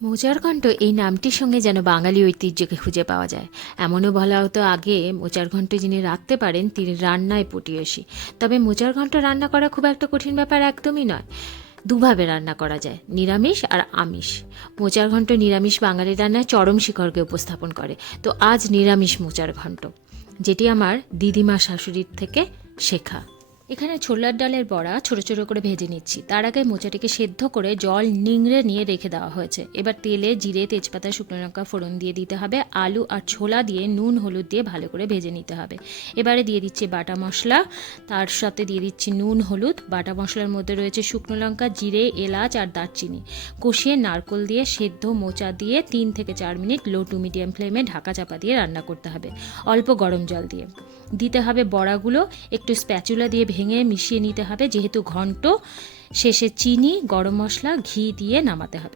মোচার ঘণ্ট এই নামটির সঙ্গে যেন বাঙালি ঐতিহ্যকে খুঁজে পাওয়া যায়। এমনও বলা হতো আগে মোচার ঘণ্ট যিনি রাঁধতে পারেন তিনি রান্নায় পটীয়সী। তবে মোচার ঘণ্ট রান্না করা খুব একটা কঠিন ব্যাপার একদমই নয়। দুভাবে রান্না করা যায়, নিরামিষ আর আমিষ। মোচার ঘণ্ট নিরামিষ বাঙালি রান্নায় চরম শিখরকে উপস্থাপন করে। তো আজ নিরামিষ মোচার ঘণ্ট, যেটি আমার দিদিমা শাশুড়ির থেকে শেখা। এখানে ছোলার ডালের বড়া ছোট ছোট করে ভেজে নিচ্ছি। তার আগে মোচাটিকে সেদ্ধ করে জল নিংড়ে নিয়ে রেখে দেওয়া হয়েছে। এবার তেলে জিরে, তেজপাতা, শুকনো লঙ্কা ফোড়ন দিয়ে দিতে হবে। আলু আর ছোলা দিয়ে নুন হলুদ দিয়ে ভালো করে ভেজে নিতে হবে। এবারে দিয়ে দিচ্ছি বাটা মশলা, তার সাথে দিয়ে দিচ্ছি নুন হলুদ। বাটা মশলার মধ্যে রয়েছে শুকনো লঙ্কা, জিরে, এলাচ আর দারচিনি। কষিয়ে নারকোল দিয়ে সেদ্ধ মোচা দিয়ে 3 থেকে 4 মিনিট লো টু মিডিয়াম ফ্লেমে ঢাকা চাপা দিয়ে রান্না করতে হবে, অল্প গরম জল দিয়ে। দিতে হবে বড়াগুলো, একটু স্প্যাচুলা দিয়ে ভেঙে মিশিয়ে নিতে হবে। যেহেতু ঘন্ট, শেষে চিনি, গরম মশলা, ঘি দিয়ে নামাতে হবে।